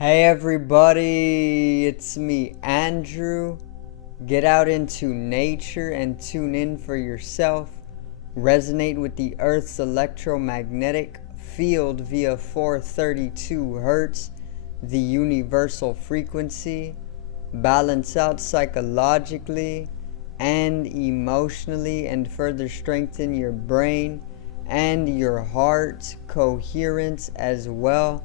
Hey everybody, it's me, Andrew. Get out into nature and tune in for yourself. Resonate with the Earth's electromagnetic field via 432 Hertz, the universal frequency. Balance out psychologically and emotionally, and further strengthen your brain and your heart coherence as well.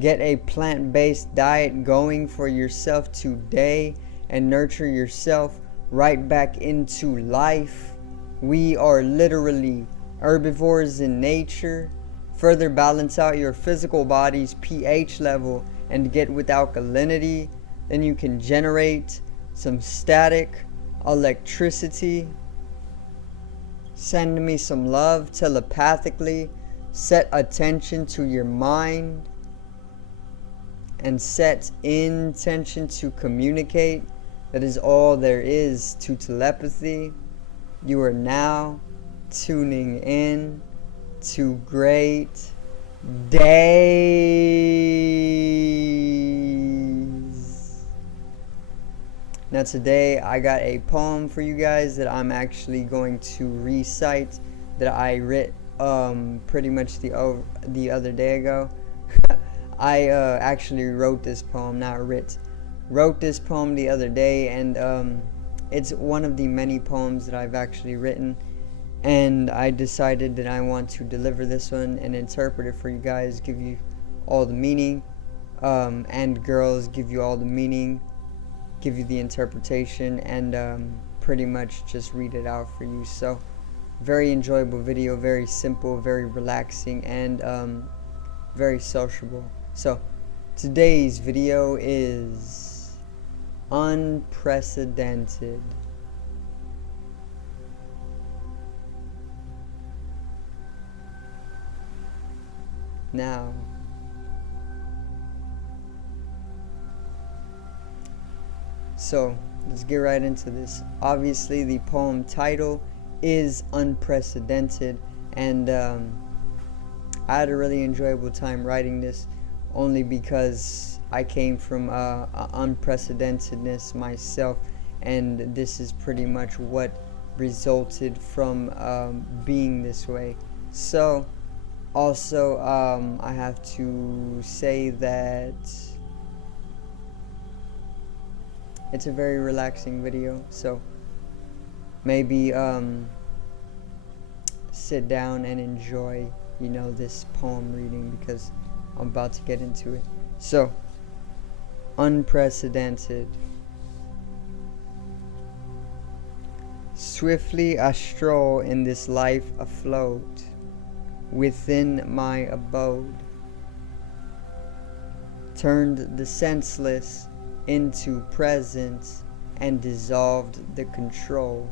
Get a plant-based diet going for yourself today and nurture yourself right back into life. We are literally herbivores in nature. Further balance out your physical body's pH level and get with alkalinity. Then you can generate some static electricity. Send me some love telepathically. Set attention to your mind and set intention to communicate. That is all there is to telepathy. You are now tuning in to great days. Now today I got a poem for you guys that I'm actually going to recite that I wrote pretty much the other day ago. I actually wrote this poem, wrote this poem the other day, and it's one of the many poems that I've actually written, and I decided that I want to deliver this one and interpret it for you guys, give you all the meaning, and girls, give you all the meaning, give you the interpretation, and pretty much just read it out for you. So very enjoyable video, very simple, very relaxing, and very sociable. So today's video is unprecedented. Now, so let's get right into this. Obviously the poem title is Unprecedented, and I had a really enjoyable time writing this, only because I came from unprecedentedness myself, and this is pretty much what resulted from being this way. So also I have to say that it's a very relaxing video, so maybe sit down and enjoy, you know, this poem reading, because I'm about to get into it. So, unprecedented. Swiftly I stroll in this life afloat within my abode, turned the senseless into presence and dissolved the control.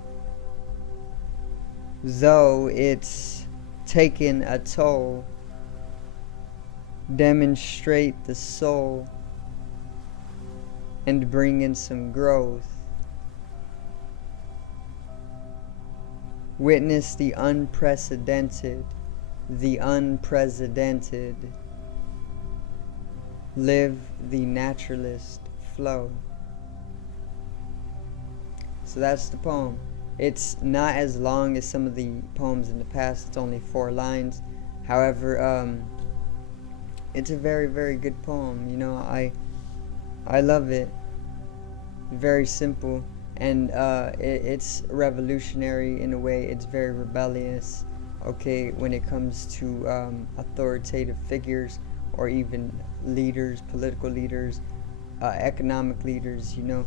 Though it's taken a toll, demonstrate the soul and bring in some growth. Witness the unprecedented, the unprecedented. Live the naturalist flow. So that's the poem. It's not as long as some of the poems in the past. It's only 4 lines. However, it's a very, very good poem. You know, I love it. Very simple, and it's revolutionary in a way. It's very rebellious, okay, when it comes to authoritative figures, or even leaders, political leaders, economic leaders, you know.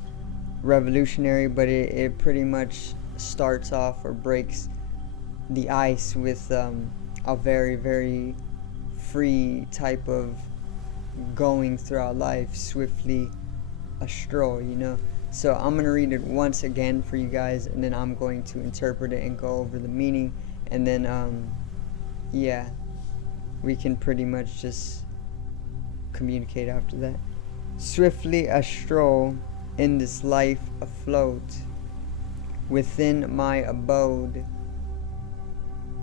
Revolutionary, but it pretty much starts off or breaks the ice with a very, very free type of going throughout life, swiftly a stroll, you know. So I'm gonna read it once again for you guys, and then I'm going to interpret it and go over the meaning, and then yeah, we can pretty much just communicate after that. Swiftly a stroll in this life afloat within my abode,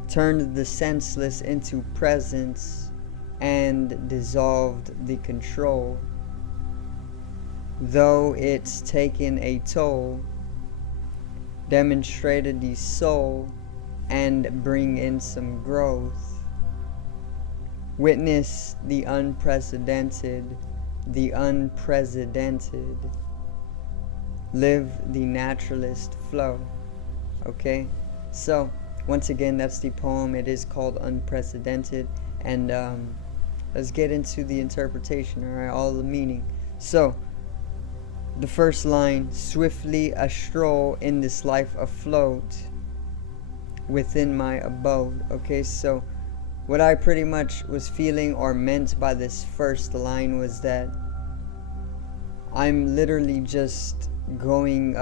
turned the senseless into presence and dissolved the control. though it's taken a toll, demonstrated the soul, and bring in some growth. Witness the unprecedented, live the naturalist flow. Okay, so once again, that's the poem. It is called Unprecedented, and let's get into the interpretation, all right, all the meaning. So the first line: swiftly a stroll in this life afloat within my abode. Okay, so what I pretty much was feeling or meant by this first line was that I'm literally just going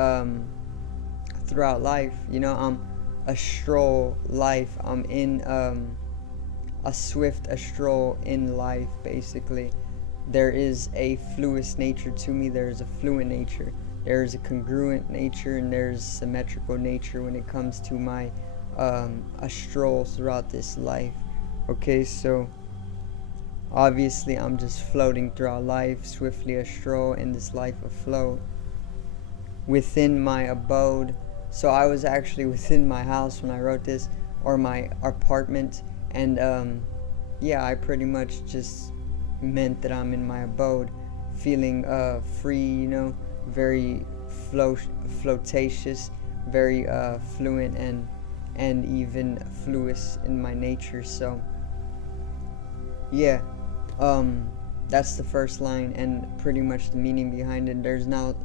throughout life. I'm a stroll life. I'm in a stroll in life, basically. There is a fluid nature to me. There is a fluent nature. There is a congruent nature, and there's symmetrical nature when it comes to my a stroll throughout this life. Okay, so obviously I'm just floating throughout life, swiftly a stroll in this life afloat within my abode. So I was actually within my house when I wrote this, or my apartment, and I pretty much just meant that I'm in my abode, feeling free, very floatacious, very fluent, and even fluid in my nature. So yeah, that's the first line, and pretty much the meaning behind it. There's not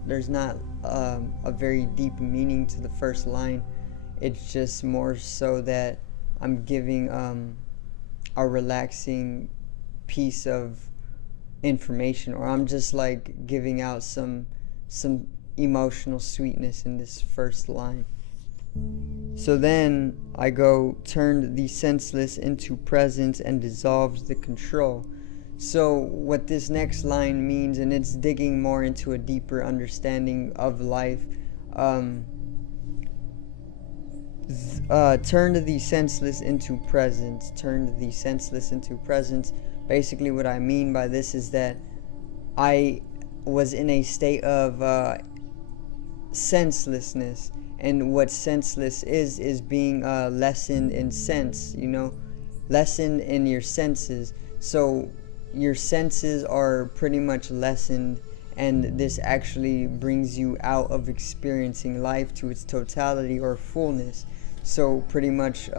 a very deep meaning to the first line. It's just more so that I'm giving a relaxing piece of information, or I'm just like giving out some emotional sweetness in this first line. So then I go, turned the senseless into presence and dissolved the control. So what this next line means, and it's digging more into a deeper understanding of life, turned the senseless into presence. Turned the senseless into presence. Basically what I mean by this is that I was in a state of senselessness. And what senseless is being lessened in sense, lessened in your senses. So your senses are pretty much lessened, and this actually brings you out of experiencing life to its totality or fullness. So pretty much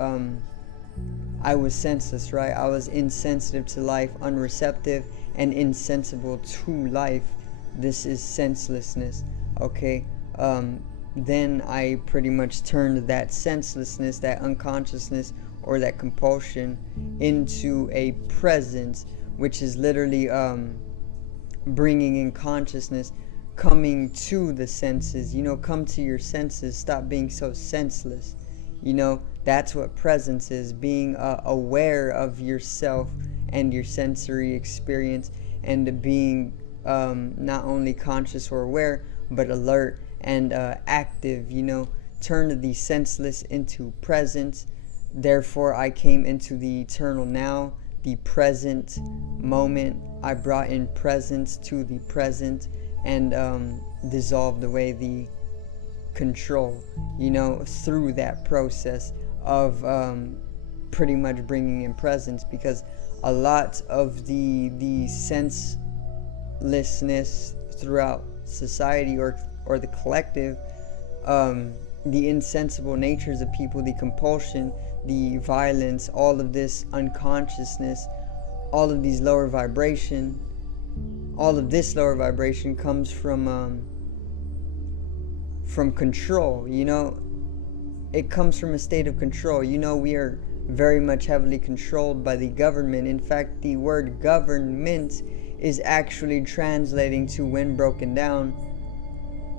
I was senseless, right? I was insensitive to life, unreceptive, and insensible to life. This is senselessness, okay? Then I pretty much turned that senselessness, that unconsciousness, or that compulsion into a presence, which is literally bringing in consciousness, coming to the senses. Come to your senses. Stop being so senseless. That's what presence is, being aware of yourself and your sensory experience, and being not only conscious or aware, but alert and active. Turn the senseless into presence. Therefore I came into the eternal now, the present moment. I brought in presence to the present, and dissolved away the control, through that process of pretty much bringing in presence. Because a lot of the senselessness throughout society, or the collective, the insensible natures of people, the compulsion, the violence, all of this unconsciousness, all of these lower vibration, all of this lower vibration comes from control. It comes from a state of control. We are very much heavily controlled by the government. In fact, the word government is actually translating to, when broken down,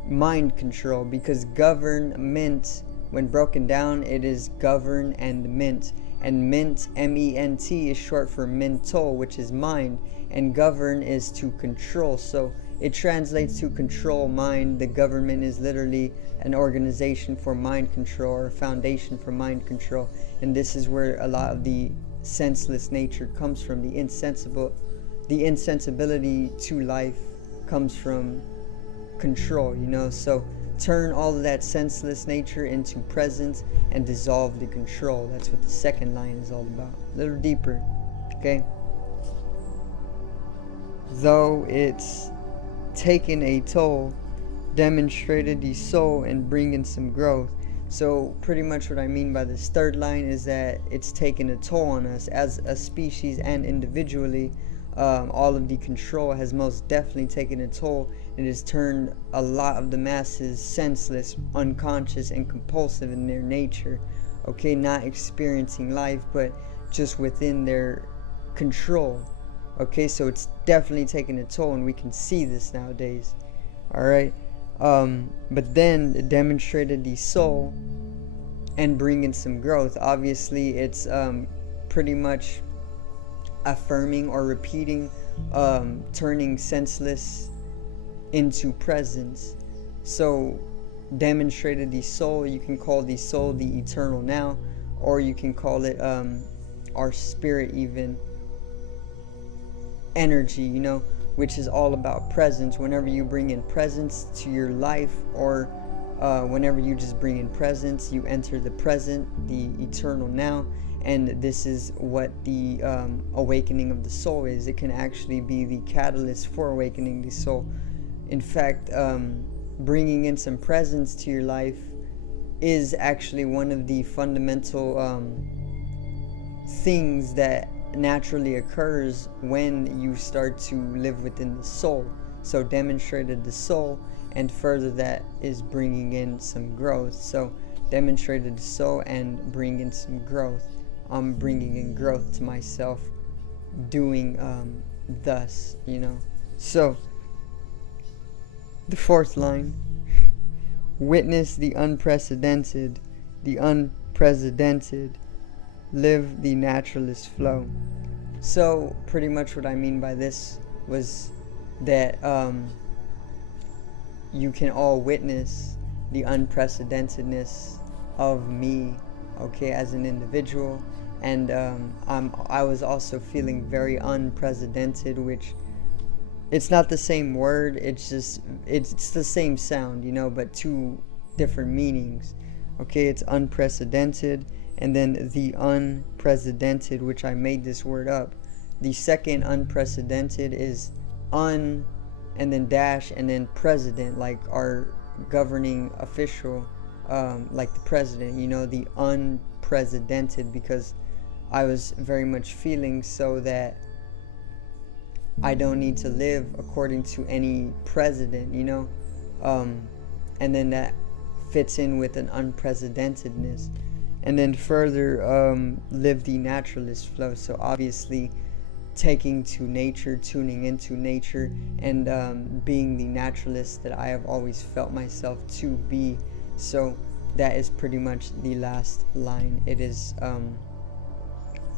mind control, because government, when broken down, it is govern and mint. And mint, M-E-N-T, is short for mental, which is mind, and govern is to control. So it translates to control mind. The government is literally an organization for mind control, or a foundation for mind control. And this is where a lot of the senseless nature comes from. The insensibility to life comes from control, you know. So turn all of that senseless nature into presence and dissolve the control. That's what the second line is all about. A little deeper, okay? Though it's taken a toll, demonstrated the soul and bringing some growth. So pretty much what I mean by this third line is that it's taken a toll on us as a species and individually. All of the control has most definitely taken a toll. It has turned a lot of the masses senseless, unconscious, and compulsive in their nature. Okay, not experiencing life, but just within their control. Okay, so it's definitely taken a toll, and we can see this nowadays. Alright, but then it demonstrated the soul and bringing some growth. Obviously, it's pretty much affirming or repeating, turning senseless into presence. So demonstrated the soul. You can call the soul the eternal now, or you can call it our spirit, even energy, you know, which is all about presence. Whenever you bring in presence to your life, or whenever you just bring in presence, you enter the present, the eternal now. And this is what the awakening of the soul is. It can actually be the catalyst for awakening the soul. In fact, bringing in some presence to your life is actually one of the fundamental things that naturally occurs when you start to live within the soul. So demonstrated the soul, and further that is bringing in some growth. So demonstrated the soul and bringing some growth. I'm bringing in growth to myself, doing thus, you know. So the fourth line: witness the unprecedented, live the naturalist flow. So pretty much what I mean by this was that you can all witness the unprecedentedness of me, okay, as an individual. And I was also feeling very unprecedented, which it's not the same word, it's just it's the same sound, you know, but two different meanings. Okay, it's unprecedented, and then the unprecedented, which I made this word up. The second unprecedented is un and then dash and then president, like our governing official, like the president, you know, the unprecedented, because I was very much feeling so that I don't need to live according to any president, you know, and then that fits in with an unprecedentedness. And then further, live the naturalist flow. So obviously taking to nature, tuning into nature, and being the naturalist that I have always felt myself to be. So that is pretty much the last line. It is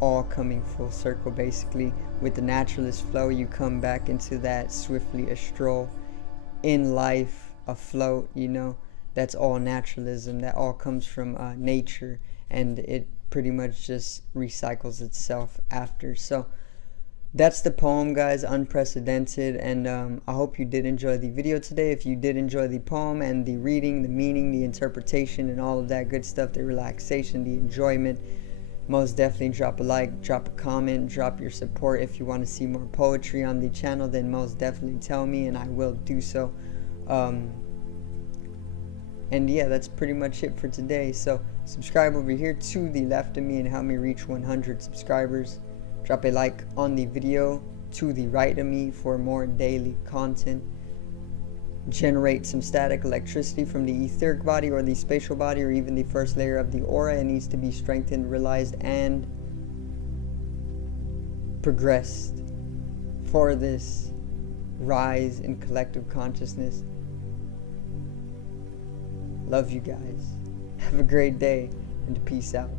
all coming full circle. Basically, with the naturalist flow, you come back into that swiftly a stroll in life, afloat, you know. That's all naturalism. That all comes from nature, and it pretty much just recycles itself after. So that's the poem, guys, unprecedented. And I hope you did enjoy the video today. If you did enjoy the poem and the reading, the meaning, the interpretation, and all of that good stuff, the relaxation, the enjoyment, most definitely drop a like, drop a comment, drop your support. If you want to see more poetry on the channel, then most definitely tell me, and I will do so. And yeah, that's pretty much it for today. So subscribe over here to the left of me and help me reach 100 subscribers. Drop a like on the video to the right of me for more daily content. Generate some static electricity from the etheric body or the spatial body, or even the first layer of the aura. It needs to be strengthened, realized, and progressed for this rise in collective consciousness. Love you guys. Have a great day, and peace out.